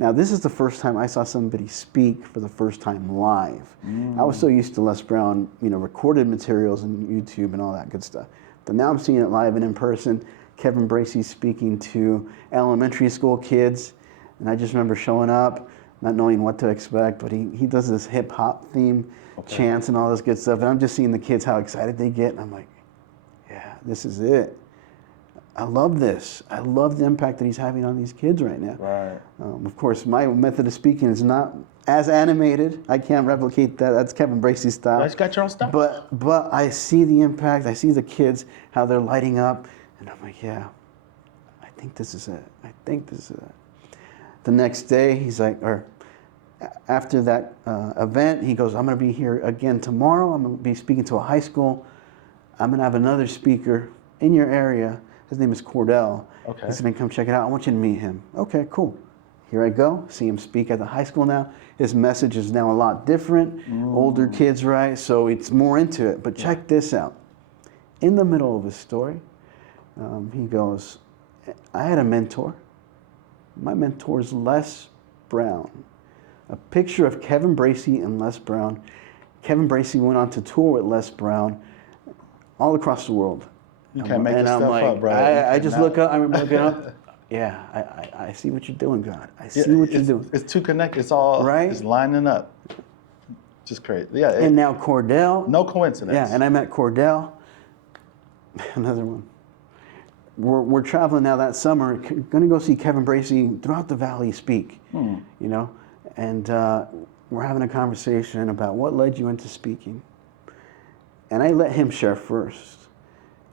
Now, this is the first time I saw somebody speak for the first time live. I was so used to Les Brown, recorded materials and YouTube and all that good stuff. But now I'm seeing it live and in person. Kevin Bracey speaking to elementary school kids. And I just remember showing up, not knowing what to expect, but he does this hip hop theme, chants and all this good stuff. And I'm just seeing the kids, how excited they get. And I'm like, yeah, this is it. I love this. I love the impact that he's having on these kids right now. Right. Of course, my method of speaking is not as animated. I can't replicate that. That's Kevin Bracey's style. You got your own style. But I see the impact. I see the kids, how they're lighting up. And I'm like, yeah, I think this is it. I think this is it. The next day, he's like, or after that event, he goes, I'm going to be here again tomorrow. I'm going to be speaking to a high school. I'm going to have another speaker in your area. His name is Cordell. Okay. He's going to come check it out. I want you to meet him. Okay, cool. Here I go. See him speak at the high school now. His message is now a lot different. Older kids, right? So it's more into it. But check this out. In the middle of his story, he goes, I had a mentor. My mentor is Les Brown. A picture of Kevin Bracey and Les Brown. Kevin Bracey went on to tour with Les Brown all across the world. You can't make this stuff up, bro. I just look up. I remember looking up. Yeah, I see what you're doing, God. I see what you're doing. It's too connected. It's all right. It's lining up. Just crazy. Yeah. And now Cordell. No coincidence. Yeah, and I met Cordell. Another one. We're traveling now that summer. Going to go see Kevin Bracey throughout the valley speak. And we're having a conversation about what led you into speaking. And I let him share first.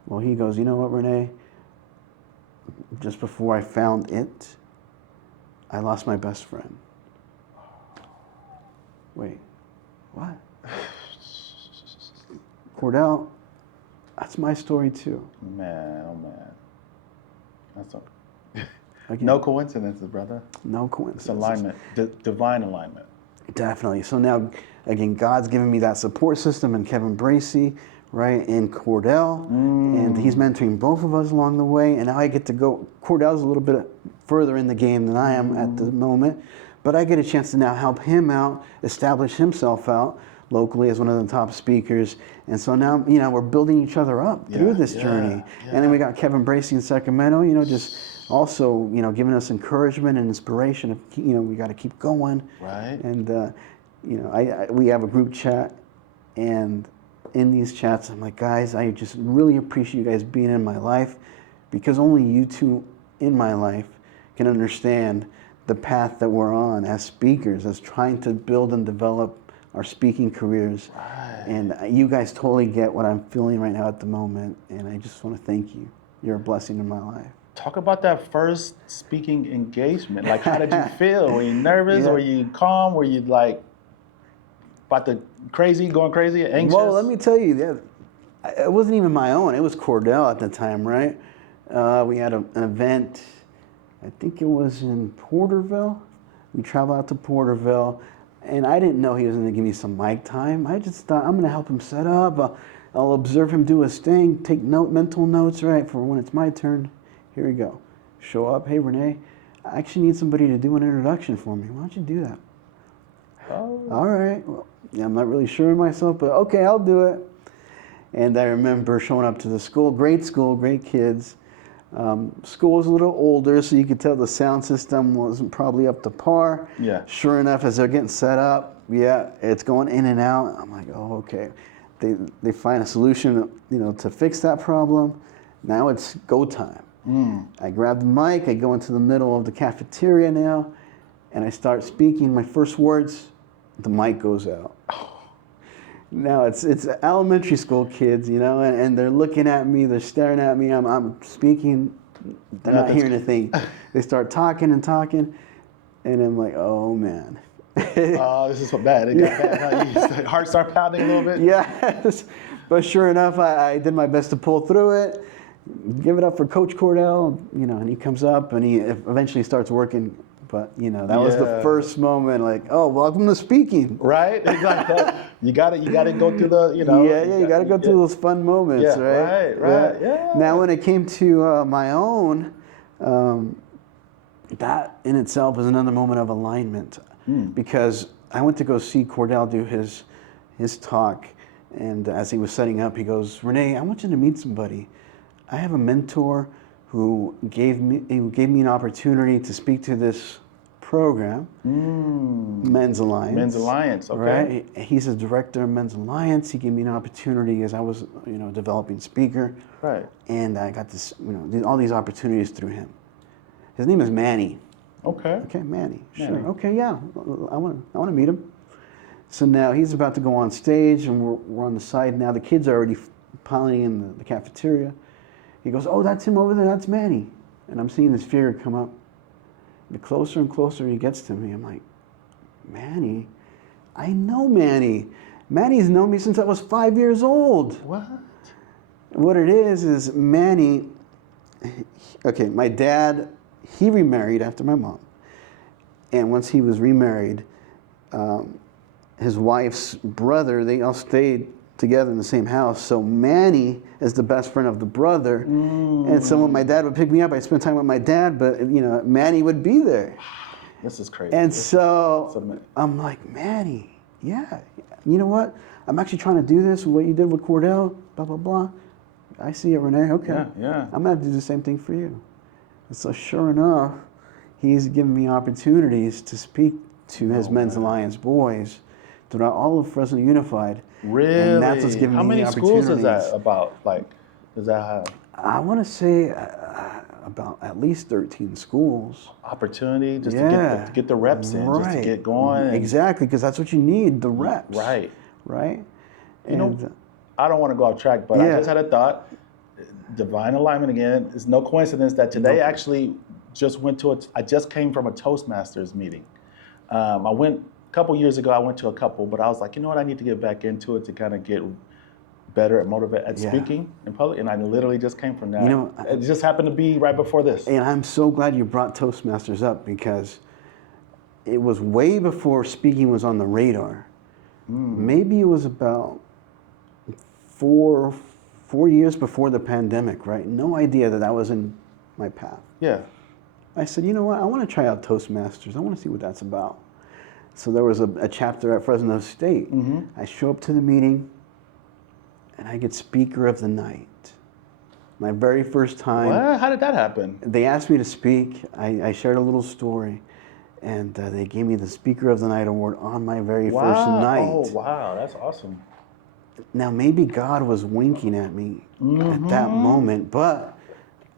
Well, he goes, you know what, Rene? Just before I found it, I lost my best friend. Wait, what? Cordell, that's my story too. Man, oh man. That's Again, no coincidences, brother. No coincidence. It's alignment, divine alignment. Definitely. So now, again, God's given me that support system in Kevin Bracey, right, and Cordell, and he's mentoring both of us along the way, and now I get to go. Cordell's a little bit further in the game than I am at the moment, but I get a chance to now help him out, establish himself out locally as one of the top speakers, and so now, we're building each other up through this journey. And then we got Kevin Bracey in Sacramento, just also, giving us encouragement and inspiration of, we got to keep going. Right. And, we have a group chat, and in these chats, I'm like, guys, I just really appreciate you guys being in my life, because only you two in my life can understand the path that we're on as speakers, as trying to build and develop our speaking careers. Right. And you guys totally get what I'm feeling right now at the moment, and I just want to thank you. You're a blessing in my life. Talk about that first speaking engagement. Like, how did you feel? Were you nervous? Were you calm? Were you like about to going crazy, anxious? Well, let me tell you, it wasn't even my own. It was Cordell at the time, right? We had an event, I think it was in Porterville. We traveled out to Porterville, and I didn't know he was going to give me some mic time. I just thought, I'm going to help him set up. I'll observe him do his thing, take mental notes, right, for when it's my turn. Here we go. Show up. Hey, Rene, I actually need somebody to do an introduction for me. Why don't you do that? Oh. All right. Well, I'm not really sure of myself, but okay, I'll do it. And I remember showing up to the school, great kids. School was a little older, so you could tell the sound system wasn't probably up to par. Yeah. Sure enough, as they're getting set up, it's going in and out. I'm like, oh, okay. They find a solution, to fix that problem. Now it's go time. I grab the mic, I go into the middle of the cafeteria now, and I start speaking my first words. The mic goes out. Now it's elementary school kids, and they're looking at me, they're staring at me. I'm speaking, they're not hearing a thing. They start talking, and I'm like, oh man. Oh, this is so bad. It got bad. Your heart started pounding a little bit. Yes, but sure enough, I did my best to pull through it. Give it up for Coach Cordell, and he comes up and he eventually starts working. But that was the first moment, like, oh, welcome to speaking. Right, exactly. You got to go through the, you got to go through those fun moments, right? Right. Yeah. Now, when it came to my own, that in itself is another moment of alignment, because I went to go see Cordell do his talk, and as he was setting up, he goes, "Rene, I want you to meet somebody. I have a mentor who gave me an opportunity to speak to this program, Men's Alliance. Men's Alliance, okay. Right? He's a director of Men's Alliance. He gave me an opportunity as I was, a developing speaker. Right. And I got this, all these opportunities through him. His name is Manny. Okay. Okay, Manny. Sure. Manny. Okay, yeah. I want to meet him. So now he's about to go on stage, and we're on the side now. The kids are already piling in the cafeteria. He goes, "Oh, that's him over there. That's Manny." And I'm seeing this figure come up. The closer and closer he gets to me, I'm like, "Manny? I know Manny. Manny's known me since I was 5 years old." What? What it is Manny, okay, my dad, he remarried after my mom. And once he was remarried, his wife's brother, they all stayed together in the same house. So Manny is the best friend of the brother. And so when my dad would pick me up, I'd spend time with my dad, but Manny would be there. This is crazy. And so I'm like, "Manny, yeah, you know what? I'm actually trying to do this, what you did with Cordell, blah, blah, blah. I see it, Rene, okay. Yeah. I'm gonna do the same thing for you." And so sure enough, he's given me opportunities to speak to his Men's Alliance boys throughout all of Fresno Unified. Really? And that's what's giving How me many the schools is opportunities. that about? Like, does that have I want to say about at least 13 schools. opportunity just to get the reps in, just to get going? Exactly, because that's what you need, the reps. Right. Right? And I don't want to go off track, but I just had a thought. Divine alignment again. It's no coincidence that today actually I just came from a Toastmasters meeting. I went a couple years ago, I went to a couple, but I was like, you know what, I need to get back into it to kind of get better at speaking in public, and I literally just came from that. It just happened to be right before this. And I'm so glad you brought Toastmasters up, because it was way before speaking was on the radar. Maybe it was about four years before the pandemic, right? No idea that was in my path. Yeah. I said, you know what? I want to try out Toastmasters. I want to see what that's about. So there was a chapter at Fresno State. I show up to the meeting, and I get Speaker of the Night. My very first time. What? How did that happen? They asked me to speak. I shared a little story, and they gave me the Speaker of the Night award on my very first night. Oh, wow. That's awesome. Now, maybe God was winking at me at that moment, but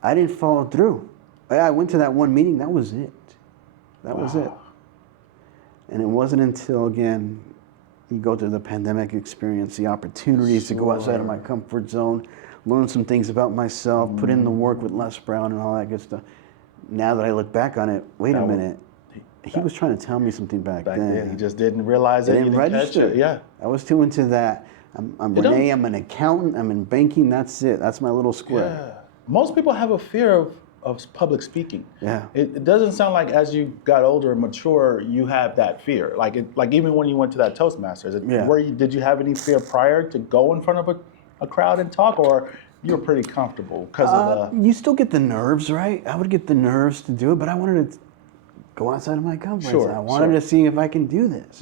I didn't follow through. I went to that one meeting. That was it. That was it. And it wasn't until, again, you go through the pandemic experience, the opportunities to go outside of my comfort zone, learn some things about myself, put in the work with Les Brown and all that good stuff. Now that I look back on it, wait a minute. He was trying to tell me something back then. He just didn't realize it. He didn't register. Yeah. I was too into that. I'm Rene, I'm an accountant, I'm in banking, that's it. That's my little square. Yeah. Most people have a fear of public speaking. Yeah. It doesn't sound like as you got older and mature, you have that fear. Like even when you went to that Toastmasters, did you have any fear prior to go in front of a crowd and talk, or you were pretty comfortable because of the... You still get the nerves, right? I would get the nerves to do it, but I wanted to go outside of my comfort zone. I wanted to see if I can do this.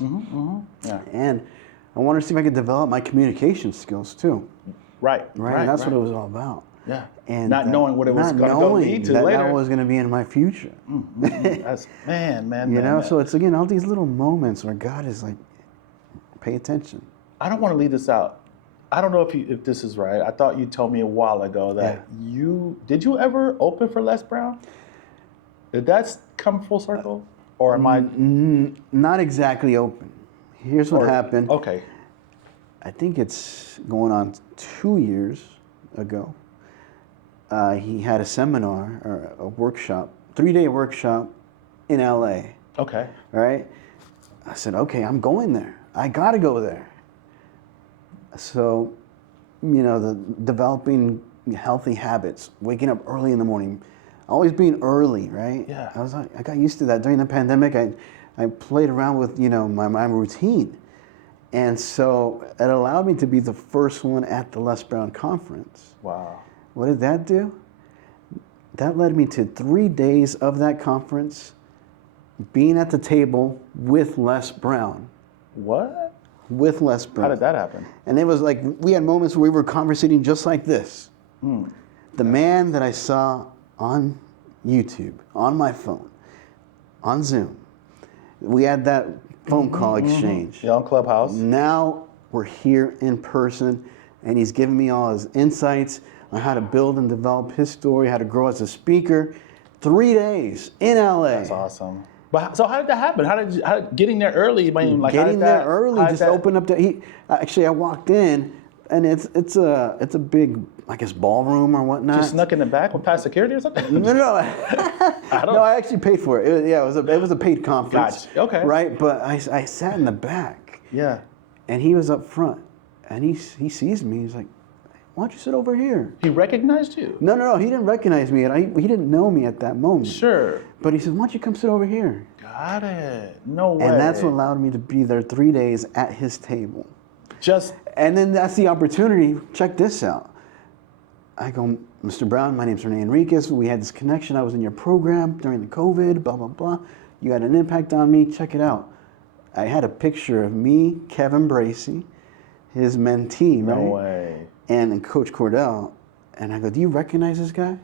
Yeah. And I wanted to see if I could develop my communication skills too. Right. And that's what it was all about. Yeah. And not knowing what it was going to go lead to later. That was going to be in my future. That's man. So it's again all these little moments where God is like, pay attention. I don't want to leave this out. I don't know if this is right. I thought you told me a while ago that did you ever open for Les Brown? Did that come full circle, or am I not exactly open? Here's what happened. Okay. I think it's going on 2 years ago. He had a seminar or a workshop, 3-day workshop in LA. Okay. Right? I said, okay, I'm going there. I got to go there. So, the developing healthy habits, waking up early in the morning, always being early, right? Yeah. I got used to that during the pandemic. I played around with, my routine. And so it allowed me to be the first one at the Les Brown conference. Wow. What did that do? that led me to 3 days of that conference being at the table with Les Brown. What? With Les Brown. How did that happen? And it was like, we had moments where we were conversating just like this. The man that I saw on YouTube, on my phone, on Zoom, we had that phone call exchange. Yeah, on Clubhouse. Now we're here in person, and he's giving me all his insights on how to build and develop his story, how to grow as a speaker. 3 days in LA. That's awesome. But so how did that happen? How did getting there early? Like getting there early just opened up actually I walked in, and it's a big, I guess, ballroom or whatnot. Just snuck in the back with past security or something? No. No, I actually paid for it. It was a paid conference. Gotcha. Okay. Right, but I sat in the back. Yeah. And he was up front, and he sees me. He's like, "Why don't you sit over here?" He recognized you? No. He didn't recognize me, and he didn't know me at that moment. Sure. But he said, "Why don't you come sit over here?" Got it. No way. And that's what allowed me to be there 3 days at his table. And then that's the opportunity. Check this out. I go, "Mr. Brown, my name's Rene Enriquez. We had this connection. I was in your program during the COVID, blah, blah, blah. You had an impact on me. Check it out." I had a picture of me, Kevin Bracey, his mentee, right? No way. And Coach Cordell. And I go, "Do you recognize this guy?"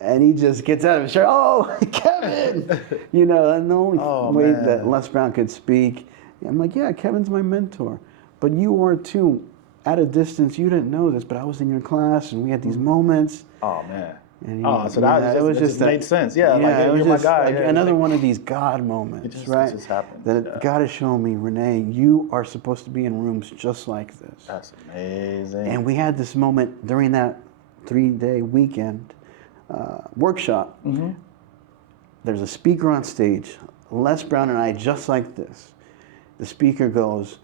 And he just gets out of his chair, "Oh, Kevin!" And the only way that Les Brown could speak. I'm like, "Yeah, Kevin's my mentor. But you are too. At a distance, you didn't know this, but I was in your class, and we had these moments." Oh, man. And So that was just made sense. Yeah, like, you're my guy. Like another one of these God moments, right? It just happened. That God has shown me, "Rene, you are supposed to be in rooms just like this." That's amazing. And we had this moment during that 3-day weekend workshop. There's a speaker on stage, Les Brown and I, just like this. The speaker goes,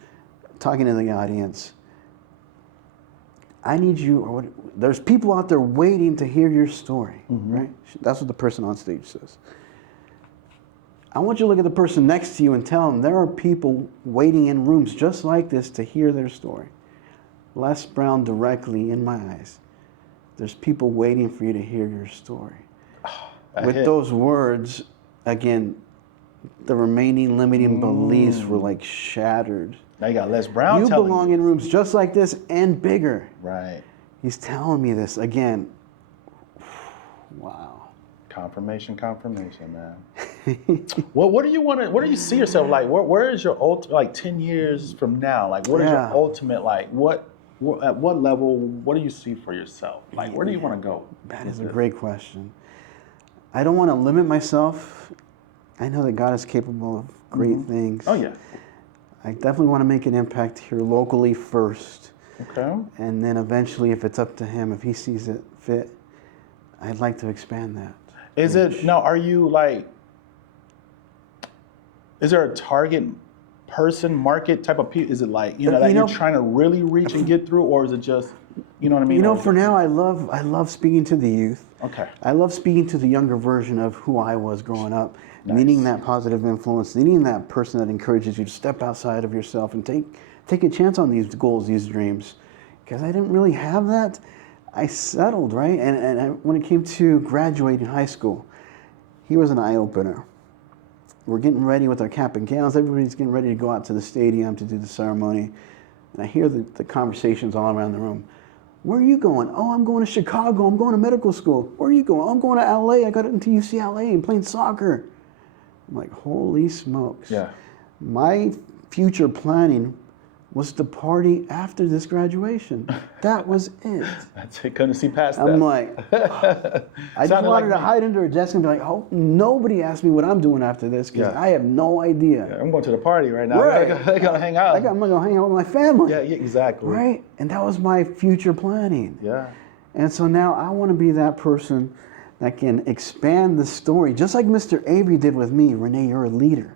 talking to the audience, "I need you," there's people out there waiting to hear your story, right? That's what the person on stage says. "I want you to look at the person next to you and tell them there are people waiting in rooms just like this to hear their story." Les Brown directly in my eyes. "There's people waiting for you to hear your story." With those words, again, the remaining limiting beliefs were like shattered. Now you got Les Brown You telling belong in rooms just like this and bigger. Right. He's telling me this again. Wow. Confirmation, man. What do you want to? Where do you see yourself? Like, where is your ultimate? Like 10 years from now, like what is your ultimate? Like at what level? What do you see for yourself? Like, where do you want to go? That is a great question. I don't want to limit myself. I know that God is capable of great things. Oh yeah. I definitely want to make an impact here locally first. Okay. And then eventually, if it's up to him, if he sees it fit, I'd like to expand that. Are you like, is there a target person, market type of people? Is it like, that you're trying to really reach and get through, or is it just, you know what I mean? For now, I love speaking to the youth. Okay. I love speaking to the younger version of who I was growing up, needing that positive influence, needing that person that encourages you to step outside of yourself and take a chance on these goals, these dreams. Because I didn't really have that. I settled, right? And when it came to graduating high school, here was an eye-opener. We're getting ready with our cap and gowns. Everybody's getting ready to go out to the stadium to do the ceremony. And I hear the conversations all around the room. "Where are you going?" "Oh, I'm going to Chicago. I'm going to medical school." "Where are you going?" "I'm going to LA. I got into UCLA and playing soccer." I'm like, holy smokes. Yeah. My future planning was to party after this graduation. That was it. That's it. Couldn't see past that. I'm like, I just wanted to hide under a desk and be like, "Oh, nobody asked me what I'm doing after this because I have no idea." Yeah, I'm going to the party right now. Right. I gotta hang out. I'm gonna go hang out with my family. Yeah, exactly. Right? And that was my future planning. Yeah. And so now I want to be that person that can expand the story, just like Mr. Avery did with me. "Rene, you're a leader."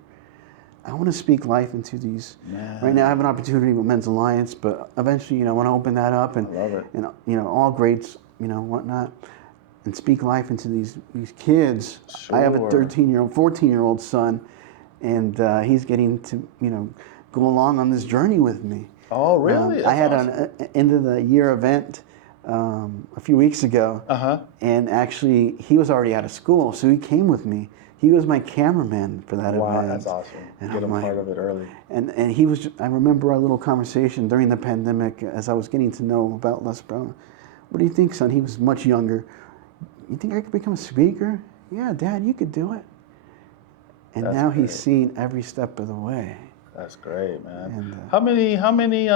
I want to speak life into these. Man. Right now I have an opportunity with Men's Alliance, but eventually, I want to open that up and, I love it. All grades, whatnot, and speak life into these kids. Sure. I have a 14-year-old son, and he's getting to, go along on this journey with me. Oh, really? I had an end of the year event a few weeks ago. And actually, he was already out of school, so he came with me. He was my cameraman for that event. Wow, that's awesome. And Get him part of it early. And he was, I remember our little conversation during the pandemic as I was getting to know about Les Brown. What do you think, son? He was much younger. You think I could become a speaker? Yeah, Dad, you could do it. And That's now great. he's seen every step of the way. That's great, man. And, how many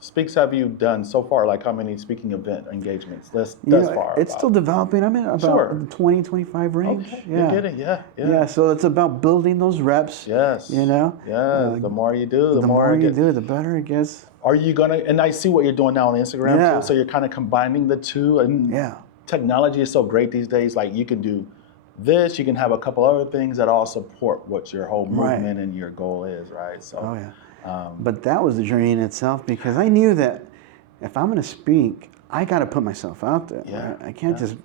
speaks have you done so far? Like how many speaking event engagements thus far? It's still developing. I'm in about the 20, 25 range. Okay. Yeah. You're getting, Yeah, so it's about building those reps. Yes. You know? Yes. The more you do, the more you do, the better it gets. Are you gonna? And I see what you're doing now on Instagram Yeah. too. So you're kind of combining the two. And technology is so great these days. Like you can do this. You can have a couple other things that all support what your whole movement and your goal is, right? So. But that was the journey in itself, because I knew that if I'm going to speak, I got to put myself out there. Right? I can't just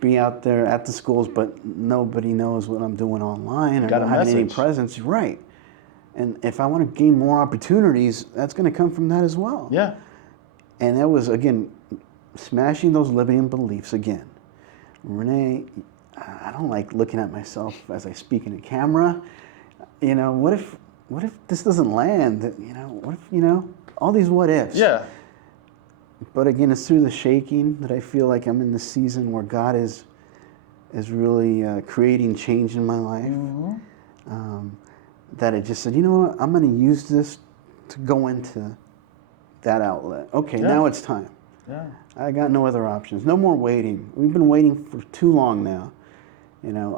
be out there at the schools, but nobody knows what I'm doing online or not having any presence. Right. And if I want to gain more opportunities, that's going to come from that as well. Yeah. And that was, again, smashing those limiting beliefs again. Rene, I don't like looking at myself as I speak in a camera. You know, what if this doesn't land? You know, what if, all these what ifs. Yeah. But again, it's through the shaking that I feel like I'm in the season where God is really creating change in my life. That it just said, you know what, I'm going to use this to go into that outlet. Okay, now it's time. Yeah. I got no other options. No more waiting. We've been waiting for too long now.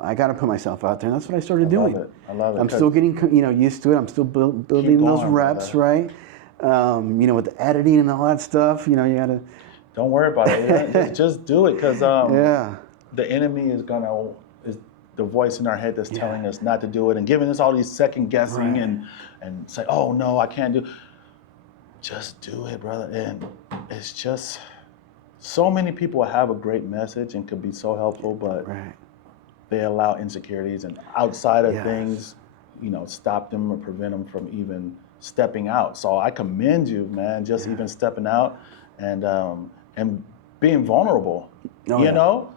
I got to put myself out there, and that's what I started doing. I love it. I'm still getting, used to it. I'm still building those reps, right? With the editing and all that stuff, you got to. Don't worry about it. Just do it, because the enemy is the voice in our head that's telling us not to do it and giving us all these second guessing and say, oh no, I can't do. Just do it, brother. And it's just so many people have a great message and could be so helpful, but. They allow insecurities and outside of things, stop them or prevent them from even stepping out. So I commend you, man, just even stepping out and being vulnerable, know?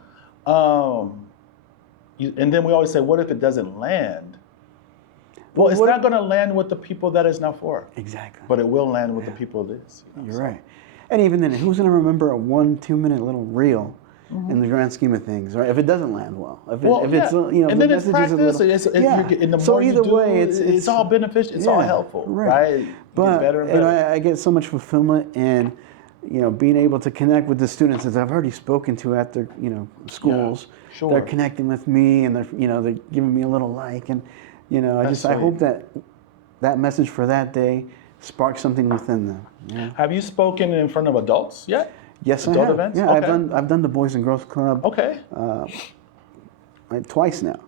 And then we always say, what if it doesn't land? Well, it's not going to land with the people that it's not for. Exactly. But it will land with the people it is. You're right. And even then, who's going to remember a 1-2 minute little reel? In the grand scheme of things, right? If it doesn't land well, if it's and then it's practice. And the more either you do, way, it's all beneficial. It's all helpful, right? But better and better. I get so much fulfillment in, being able to connect with the students that I've already spoken to at their, schools. Sure. They're connecting with me, and they're giving me a little like, and I hope that message for that day sparks something within them. Yeah. Have you spoken in front of adults yet? Yes, Adult I have. events? Yeah, Okay. I've done the Boys and Girls Club. Okay. Twice now.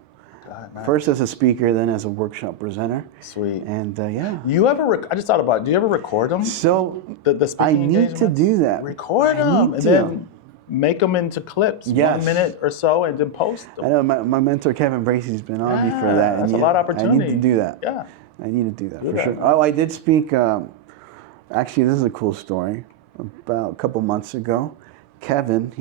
Nice. First as a speaker, then as a workshop presenter. Sweet. And You ever? I just thought about it. Do you ever record them? So the speaking I need to do that. Record them and then make them into clips, 1 minute or so, and then post them. I know my mentor Kevin Bracey's been on me for that. That's a lot of opportunity. I need to do that. Yeah. I need to do that for sure. Oh, I did speak. Actually, this is a cool story. About a couple months ago, Kevin,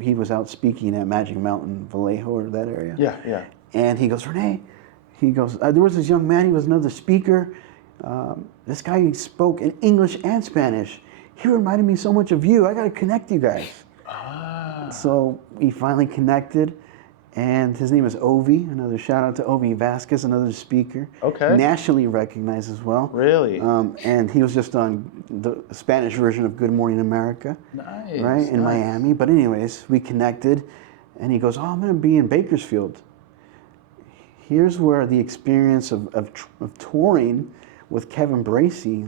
he was out speaking at Magic Mountain, Vallejo, or that area. Yeah. And he goes, Rene, there was this young man, he was another speaker. This guy spoke in English and Spanish. He reminded me so much of you. I got to connect you guys. So we finally connected, and his name is Ovi. Another shout out to Ovi Vasquez, another speaker. Okay. Nationally recognized as well. Really? And he was just on the Spanish version of Good Morning America. Nice. Right, in Miami. But anyways, we connected, and he goes, oh, I'm going to be in Bakersfield. Here's where the experience of touring with Kevin Bracey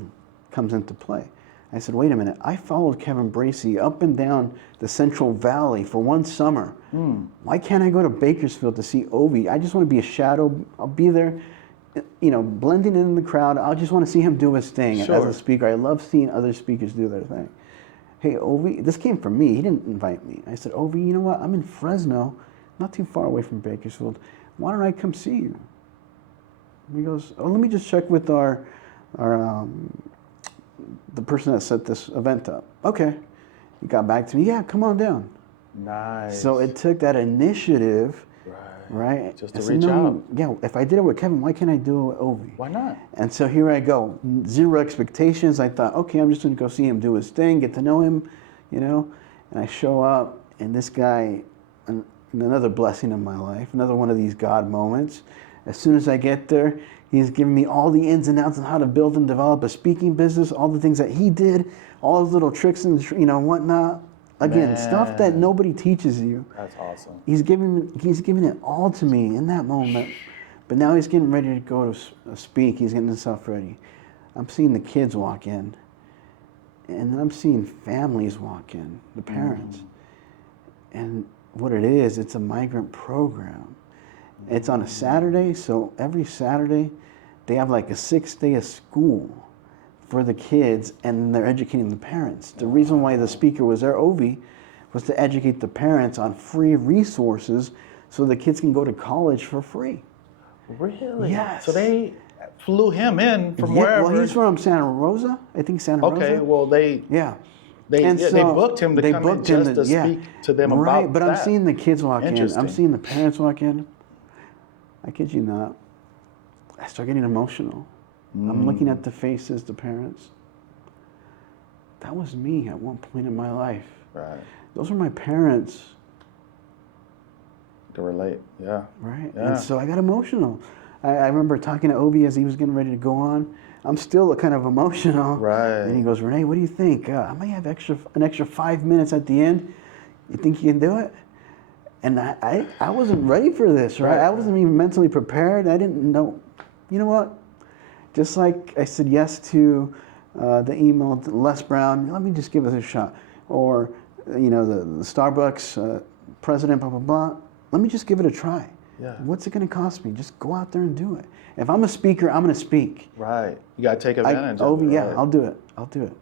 comes into play. I said, wait a minute, I followed Kevin Bracey up and down the Central Valley for one summer. Why can't I go to Bakersfield to see Ovi? I just want to be a shadow. I'll be there, blending in the crowd. I just want to see him do his thing as a speaker. I love seeing other speakers do their thing. Hey, Ovi, this came from me. He didn't invite me. I said, Ovi, you know what? I'm in Fresno, not too far away from Bakersfield. Why don't I come see you? He goes, oh, let me just check with the person that set this event up. Okay. he got back to me, yeah, come on down. Nice. So it took that initiative, right? Just to reach out. Yeah, if I did it with Kevin, why can't I do it with Ovi? Why not? And so here I go, 0 expectations. I thought, okay, I'm just gonna go see him do his thing, get to know him, you know? And I show up, and this guy, another blessing in my life, another one of these God moments. As soon as I get there, he's giving me all the ins and outs on how to build and develop a speaking business, all the things that he did, all those little tricks and whatnot. Again, stuff that nobody teaches you. That's awesome. He's giving it all to me in that moment. But now he's getting ready to go to speak. He's getting himself ready. I'm seeing the kids walk in. And then I'm seeing families walk in, the parents. And what it is, it's a migrant program. It's on a Saturday, so every Saturday they have like a 6-day of school for the kids, and they're educating the parents. The reason why the speaker was there, Ovi, was to educate the parents on free resources so the kids can go to college for free. Really? Yes. So they flew him in from wherever. Well, he's from Santa Rosa. I think Santa Rosa. Okay, well, they booked him to come in just to speak to them about right, but that. I'm seeing the kids walk in. Interesting. I'm seeing the parents walk in. I kid you not. I start getting emotional. I'm looking at the faces, the parents. That was me at one point in my life. Right. Those were my parents. To relate, yeah. Right. Yeah. And so I got emotional. I remember talking to Ovi as he was getting ready to go on. I'm still kind of emotional. Right. And he goes, Rene, what do you think? I might have an extra 5 minutes at the end. You think you can do it? And I wasn't ready for this, right? I wasn't even mentally prepared. I didn't know. You know what? Just like I said yes to the email to Les Brown, let me just give it a shot. Or, the Starbucks president, blah, blah, blah. Let me just give it a try. Yeah. What's it going to cost me? Just go out there and do it. If I'm a speaker, I'm going to speak. Right. You got to take advantage of it. Yeah, right. I'll do it.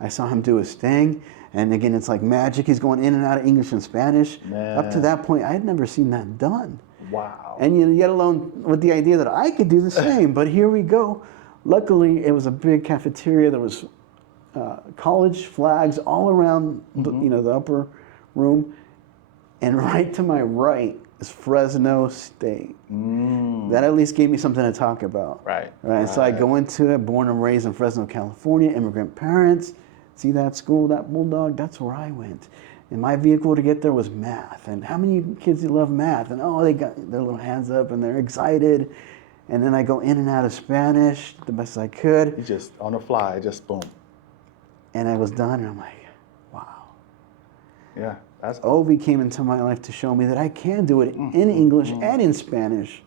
I saw him do his thing. And again, it's like magic. He's going in and out of English and Spanish. Man. Up to that point, I had never seen that done. Wow. And yet alone with the idea that I could do the same. But here we go. Luckily, it was a big cafeteria. There was college flags all around the upper room. And right to my right is Fresno State. That at least gave me something to talk about. Right. So I go into it, born and raised in Fresno, California, immigrant parents. See that school, that Bulldog? That's where I went. And my vehicle to get there was math. And how many kids love math? And they got their little hands up and they're excited. And then I go in and out of Spanish the best I could. You just on the fly, just boom. And I was done, and I'm like, wow. Yeah, that's Ovi came into my life to show me that I can do it in English and in Spanish.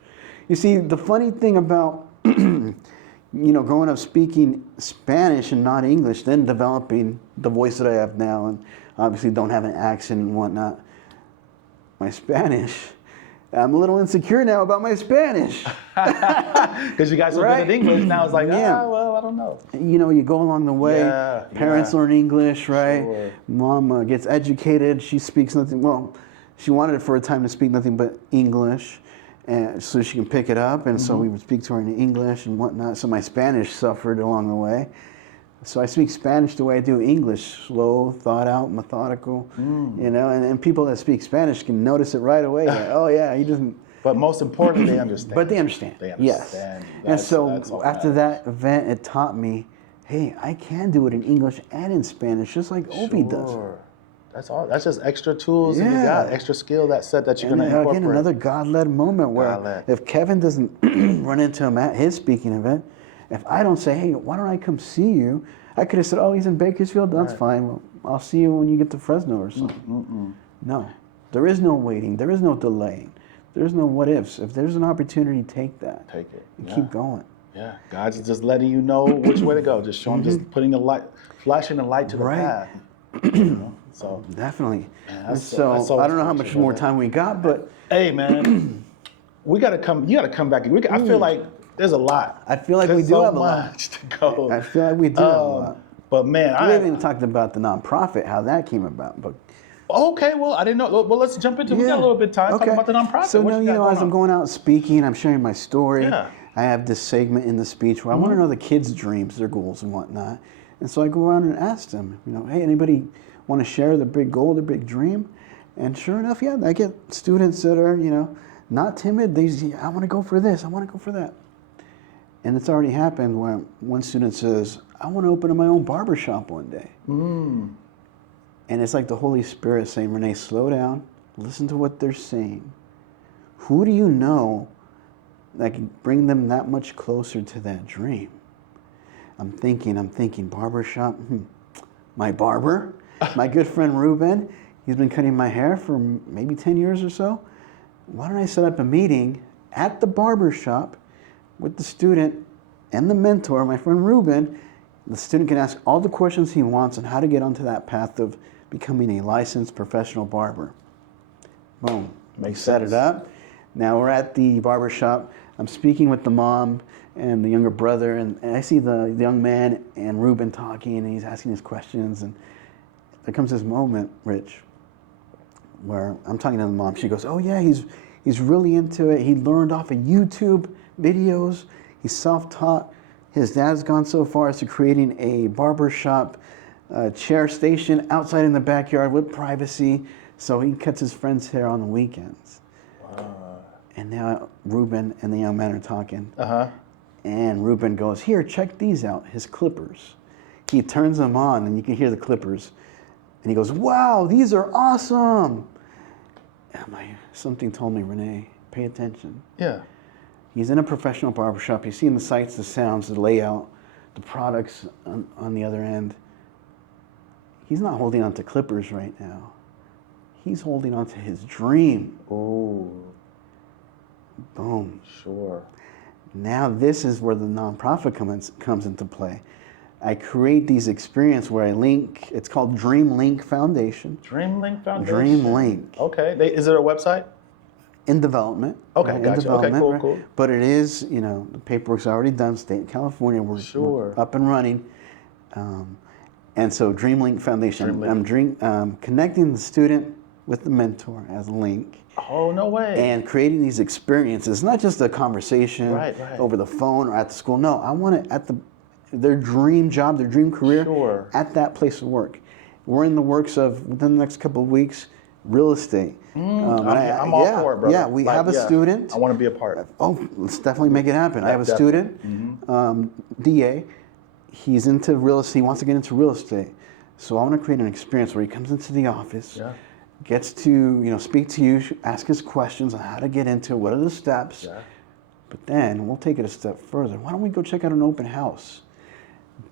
You see, the funny thing about growing up speaking Spanish and not English, then developing the voice that I have now, and obviously don't have an accent and whatnot. My Spanish, I'm a little insecure now about my Spanish. Because you guys are good at English, now it's like, well, I don't know. You go along the way. Parents learn English, right? Sure. Mom gets educated. She speaks nothing. Well, she wanted it for a time to speak nothing but English, and so she can pick it up. And so we would speak to her in English and whatnot. So my Spanish suffered along the way. So I speak Spanish the way I do English, slow, thought out, methodical. And people that speak Spanish can notice it right away. Like, oh yeah, he doesn't. But most importantly, they understand. But they understand. Yes. And so after that event, it taught me, hey, I can do it in English and in Spanish, just like Ovi does. That's all. That's just extra tools and you got extra skill that you're going to incorporate. Again, another God-led moment where if Kevin doesn't run into him at his speaking event, if I don't say, hey, why don't I come see you? I could have said, oh, he's in Bakersfield. That's fine. Well, I'll see you when you get to Fresno or something. No, there is no waiting. There is no delaying. There's no what ifs. If there's an opportunity, take that. Take it. And keep going. Yeah, God's just letting you know which way to go. Just showing, just putting the light, flashing the light to the path. So definitely. Man, so I don't know how much more time we got, but hey, man, we gotta come. You gotta come back. I feel like there's a lot. I feel like we do have a lot to go. I feel like we do have a lot. But man, we haven't even talked about the nonprofit, how that came about. But okay, well, I didn't know. Well, let's jump into. We got a little bit of time. Talk about the nonprofit. So as I'm going out speaking, I'm sharing my story. Yeah. I have this segment in the speech where I want to know the kids' dreams, their goals, and whatnot. And so I go around and ask them, hey, anybody want to share their big goal, their big dream. And sure enough, yeah, I get students that are, not timid. They say, I want to go for this, I want to go for that. And it's already happened where one student says, I want to open my own barbershop one day. And it's like the Holy Spirit saying, Rene, slow down, listen to what they're saying. Who do you know that can bring them that much closer to that dream? I'm thinking, barbershop, my barber, my good friend Ruben, he's been cutting my hair for maybe 10 years or so. Why don't I set up a meeting at the barbershop with the student and the mentor, my friend Ruben. The student can ask all the questions he wants on how to get onto that path of becoming a licensed professional barber. Boom. We set it up. Now we're at the barbershop. I'm speaking with the mom and the younger brother, and I see the young man and Ruben talking, and he's asking his questions, and there comes this moment, Rich, where I'm talking to the mom. She goes, oh yeah, he's really into it. He learned off of YouTube videos. He's self-taught. His dad's gone so far as to creating a barbershop chair station outside in the backyard with privacy, so he cuts his friend's hair on the weekends. Wow. And now Ruben and the young man are talking. And Ruben goes, here, check these out, his clippers. He turns them on and you can hear the clippers. And he goes, wow, these are awesome. And something told me, Rene, pay attention. Yeah. He's in a professional barbershop. He's seeing the sights, the sounds, the layout, the products on the other end. He's not holding on to clippers right now. He's holding on to his dream. Oh. Boom. Sure. Now this is where the nonprofit comes into play. I create these experiences where I link, it's called Dream Link Foundation. Dream Link Foundation? Dream Link. Okay. Is it a website? In development. Okay, right? gotcha. In development, Okay, cool, right? cool. But it is, the paperwork's already done, state of California, we're up and running. And so Dream Link Foundation, I'm connecting the student with the mentor as a link. Oh, no way. And creating these experiences, not just a conversation over the phone or at the school. No, I want it at their dream job, their dream career, at that place of work. We're in the works of, within the next couple of weeks, real estate. I'm all for it, brother. Yeah, we have a student. I want to be a part. Oh, let's definitely make it happen. I have a student, DA. He's into real estate. He wants to get into real estate. So I want to create an experience where he comes into the office, gets to speak to you, ask his questions on how to get into it, what are the steps. But then we'll take it a step further. Why don't we go check out an open house?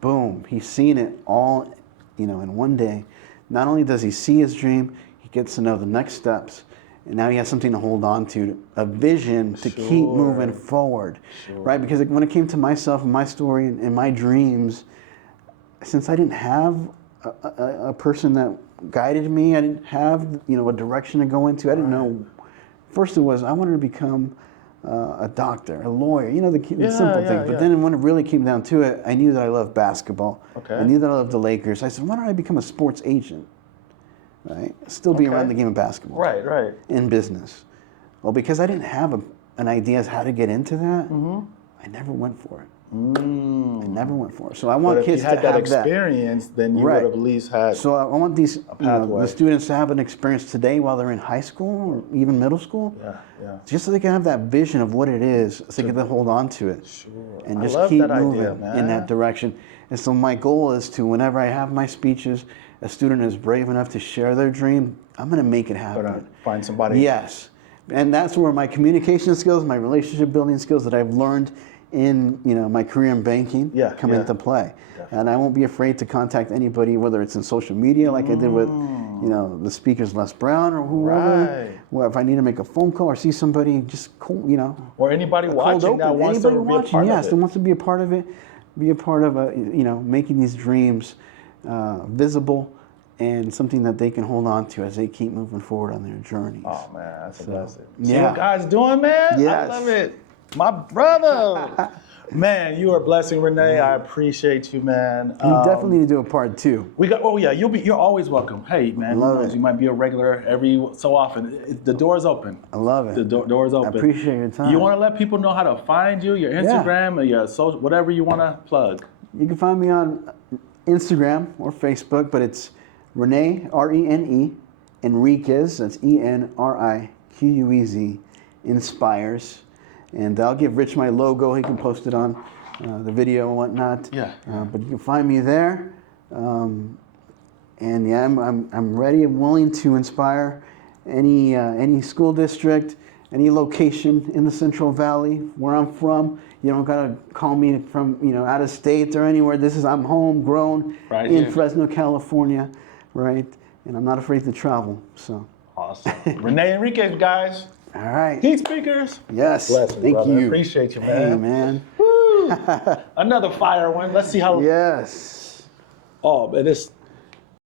Boom, he's seen it all, in one day. Not only does he see his dream, he gets to know the next steps, and now he has something to hold on to, a vision to keep moving forward, right? Because when it came to myself and my story and my dreams, since I didn't have a person that guided me, I didn't have, a direction to go into. I didn't know. First it was, I wanted to become a doctor, a lawyer, the simple things. But then when it really came down to it, I knew that I loved basketball. I knew that I loved the Lakers. I said, why don't I become a sports agent? Right? Still be around the game of basketball. Right. In business. Well, because I didn't have an idea as how to get into that, I never went for it. I never went for it. So I want kids to have that. If you had that experience, then you would have at least had So I want these the students to have an experience today while they're in high school or even middle school. Just so they can have that vision of what it is, so they can hold on to it. And just keep moving in that direction. And so my goal is to, whenever I have my speeches, a student is brave enough to share their dream, I'm going to make it happen. Find somebody. Yes. And that's where my communication skills, my relationship building skills that I've learned in my career in banking come into play. And I won't be afraid to contact anybody, whether it's in social media like I did with the speakers Les Brown or whoever. Or if I need to make a phone call or see somebody just or anybody watching that wants to be a part of it. That wants to be a part of it, be a part of making these dreams visible and something that they can hold on to as they keep moving forward on their journeys. Oh man, that's a blessing. See what God's doing, man? Yes. I love it. My brother. Man, you are a blessing, Rene. I appreciate you, man. You definitely need to do a part 2. You're always welcome. Hey, man, you might be a regular every so often. The door is open. I love it. The door is open. I appreciate your time. You want to let people know how to find you, your Instagram or your social, whatever you want to plug? You can find me on Instagram or Facebook, but it's Rene, R-E-N-E, Enriquez, that's E-N-R-I-Q-U-E-Z, Inspires. And I'll give Rich my logo. He can post it on the video and whatnot. Yeah. But you can find me there. And yeah, I'm ready and willing to inspire any school district, any location in the Central Valley where I'm from. You don't gotta call me from out of state or anywhere. I'm homegrown Right in here. Fresno, California, right? And I'm not afraid to travel. So. Awesome. Rene Enriquez, guys. All right. Key speakers. Yes. Blessings, Thank brother. you. Appreciate you, Hey, man. man. Woo! Another fire one. Let's see how. Yes. Oh, and it's